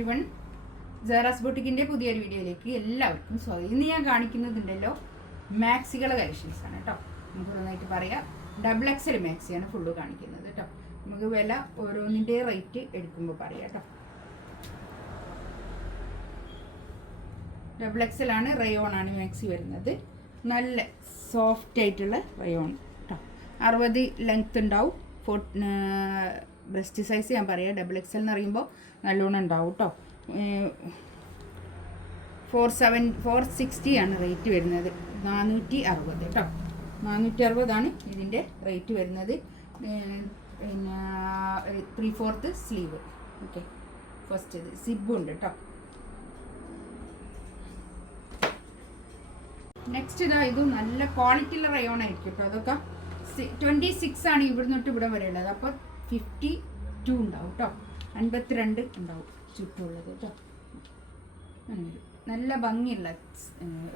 Everyone, Sara's ബൊട്ടിക്കിൻ്റെ പുതിയൊരു വീഡിയോയിലേക്ക് എല്ലാവർക്കും സ്വാഗതം. ഇന്ന് ഞാൻ കാണിക്കുന്നതുണ്ടല്ലോ മാക്സികളെ കളക്ഷൻസ് ആണ് കേട്ടോ. നമുക്ക് നന്നായിട്ട് പറയാം. XXL മാക്സിയാണ് ഫുള്ള് കാണിക്കുന്നത് കേട്ടോ. നമുക്ക് വില ഓരോന്നിൻ്റെ റേറ്റ് എടുക്കുമ്പോൾ പറയാം കേട്ടോ. XXL ആണ്, റയോൺ ആണ് മാക്സി വരുന്നത്. നല്ല സോഫ്റ്റ് ആയിട്ടുള്ള റയോൺ കേട്ടോ. 60 ലെങ്ത് ഉണ്ടാവും. ബ്രസ്റ്റ് സൈസ് ഞാൻ പറയാം. XXL എന്ന് പറയുമ്പോൾ നല്ലോണം ഉണ്ടാവും കേട്ടോ. 460 ആണ് റേറ്റ് വരുന്നത്. 460 കേട്ടോ. 460 ഇതിൻ്റെ റേറ്റ് വരുന്നത്. പിന്നെ 3/4 സ്ലീവ്. ഓക്കെ, ഫസ്റ്റ് ഇത് സിബും ഉണ്ട് കേട്ടോ. നെക്സ്റ്റ് ഇത് നല്ല ക്വാളിറ്റിയുള്ള റയോൺ ആയിരിക്കും കേട്ടോ. അതൊക്കെ 26 ആണ് ഇവിടുന്ന് ഇവിടെ വരെ ഉള്ളത്. അപ്പോൾ 52 ഉണ്ടാവും കേട്ടോ. 52 ഉണ്ടാവും ചുറ്റുമുള്ളത് കേട്ടോ. നല്ല ഭംഗിയുള്ള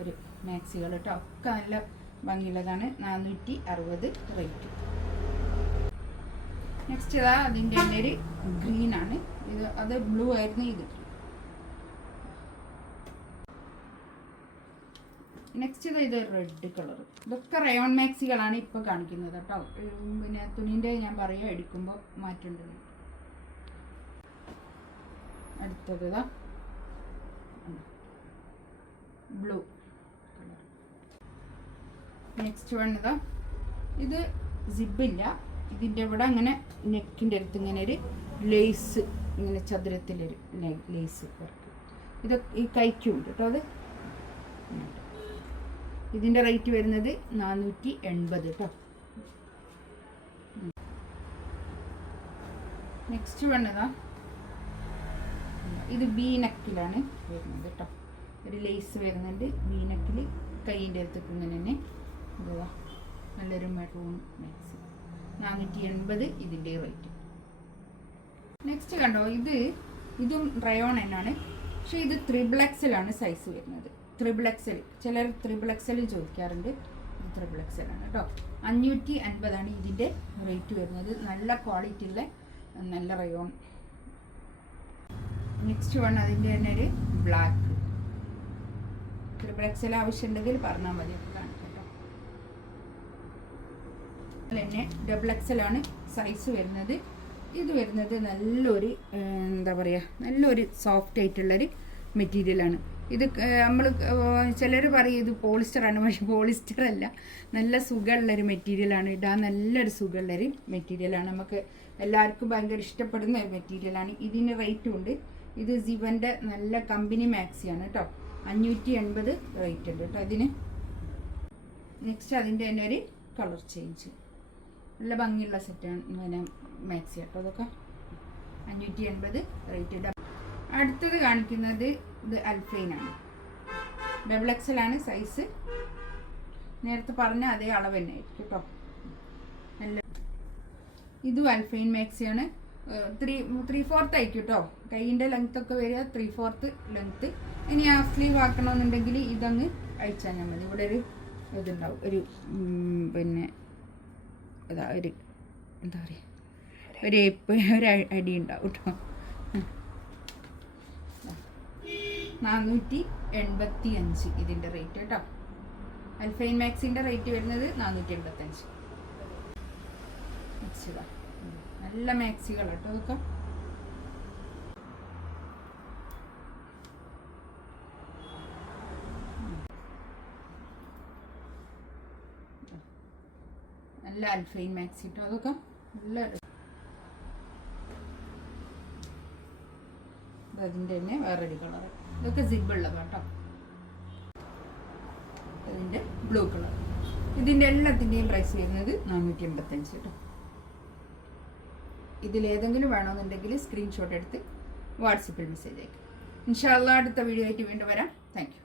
ഒരു മാക്സികൾ കേട്ടോ. ഒക്കെ നല്ല ഭംഗിയുള്ളതാണ്. 460 റേറ്റ്. നെക്സ്റ്റ് അതിൻ്റെ തന്നെ ഒരു ഗ്രീനാണ് ഇത്. അത് ബ്ലൂ ആയിരുന്നു ഇത്. നെക്സ്റ്റ് ഇത് റെഡ് കളർ. ഇതൊക്കെ റയോൺ മാക്സികളാണ് ഇപ്പോൾ കാണിക്കുന്നത് കേട്ടോ. പിന്നെ തുണീൻ്റെ ഞാൻ പറയാം എടുക്കുമ്പോൾ മാറ്റുന്നുണ്ട്. അടുത്തത് ബ്ലൂ കളർ. നെക്സ്റ്റ് വൺ ഇത് സിബില്ല. ഇതിൻ്റെ ഇവിടെ അങ്ങനെ നെക്കിൻ്റെ അടുത്ത് ഇങ്ങനെ ഒരു ലേസ്, ഇങ്ങനെ ചതുരത്തിലൊരു ലേസ് വർക്ക്. ഇത് ഈ കൈക്കുണ്ട് കേട്ടോ. അത് ഇതിൻ്റെ റേറ്റ് വരുന്നത് 480 കേട്ടോ. നെക്സ്റ്റ് വണ്ണതാ ഇത് ബി നെക്കിലാണ് വരുന്നത് കേട്ടോ. ഒരു ലേസ് വരുന്നുണ്ട് ബി നെക്കിൽ. കൈയിൻ്റെ അടുത്തേക്ക് ഇങ്ങനെ തന്നെ ഇതാ നല്ലൊരു മെറൂൺ മാക്സി. 480 ഇതിൻ്റെ റേറ്റ്. നെക്സ്റ്റ് കണ്ടോ, ഇതും റയോൺ തന്നെയാണ്. പക്ഷേ ഇത് XXL ആണ് സൈസ് വരുന്നത്. XXL ചിലർ XXL ചോദിക്കാറുണ്ട്. ഇത് XXL ആണ് കേട്ടോ. 550 ഇതിൻ്റെ റേറ്റ് വരുന്നത്. നല്ല ക്വാളിറ്റി ഉള്ള നല്ല റയോൺ. നെക്സ്റ്റ് വൺ അതിൻ്റെ തന്നെ ഒരു ബ്ലാക്ക്. XXL ആവശ്യമുണ്ടെങ്കിൽ പറഞ്ഞാൽ മതി. കേട്ടോ. തന്നെ XXL ആണ് സൈസ് വരുന്നത്. ഇത് വരുന്നത് നല്ലൊരു എന്താ പറയുക, നല്ലൊരു സോഫ്റ്റ് ആയിട്ടുള്ളൊരു മെറ്റീരിയലാണ്. ഇത് നമ്മൾ ചിലർ പറയും ഇത് പോളിസ്റ്ററാണ്. പക്ഷേ പോളിസ്റ്റർ അല്ല. നല്ല സുഖമുള്ളൊരു മെറ്റീരിയലാണ്. ഇടാൻ നല്ലൊരു സുഖമുള്ളൊരു മെറ്റീരിയലാണ്. നമുക്ക് എല്ലാവർക്കും ഭയങ്കര ഇഷ്ടപ്പെടുന്ന ഒരു മെറ്റീരിയലാണ്. ഇതിന് റേറ്റും ഉണ്ട്. ഇത് സിവൻ്റെ നല്ല കമ്പനി മാക്സിയാണ് കേട്ടോ. 580 റേറ്റ് ഉണ്ട് കേട്ടോ അതിന്. നെക്സ്റ്റ് അതിൻ്റെ തന്നെ ഒരു കളർ ചേഞ്ച്. നല്ല ഭംഗിയുള്ള സെറ്റാണ് പിന്നെ മാക്സി കേട്ടോ. അതൊക്കെ 580 റേറ്റ് ഉണ്ട്. അടുത്തത് കാണിക്കുന്നത് ഇത് അൽഫൈനാണ്. XXL ആണ് സൈസ്. നേരത്തെ പറഞ്ഞ അതേ അളവ് തന്നെ ആയിരിക്കും കേട്ടോ. നല്ല ഇതും അൽഫൈൻ മാക്സിയാണ്. 3/4 ആയിരിക്കും കേട്ടോ. കൈയിൻ്റെ ലെങ്ത് ഒക്കെ വരിക 3/4 ലെങ്ത്ത്. ഇനി ഹാഫ് സ്ലീവ് ആക്കണമെന്നുണ്ടെങ്കിൽ ഇതങ്ങ് അയച്ചാൽ മതി. ഇവിടെ ഒരു ഇതുണ്ടാവും, ഒരു പിന്നെ ഒരു എന്താ പറയുക, ഒരു അടി ഉണ്ടാവും കേട്ടോ. 485 ഇതിൻ്റെ റേറ്റ് കേട്ടോ. അൽഫൈൻ മാക്സിൻ്റെ റേറ്റ് വരുന്നത് 485. നല്ല മാക്സികൾ കേട്ടോ. അതൊക്കെ നല്ല അൽഫൈൻ മാക്സി കേട്ടോ. അതൊക്കെ നല്ല അതിൻ്റെ തന്നെ വേറൊരു കളർ. ഇതൊക്കെ സിബുള്ളത് കേട്ടോ. അതിൻ്റെ ബ്ലൂ കളർ. ഇതിൻ്റെ എല്ലാത്തിൻ്റെയും പ്രൈസ് വരുന്നത് 485 കേട്ടോ. ഇതിലേതെങ്കിലും വേണമെന്നുണ്ടെങ്കിൽ സ്ക്രീൻഷോട്ട് എടുത്ത് വാട്സപ്പിൽ മെസ്സേജ് അയക്കാം. ഇൻഷാ അല്ലാഹ് അടുത്ത വീഡിയോ ആയിട്ട് വീണ്ടും വരാം. Thank you.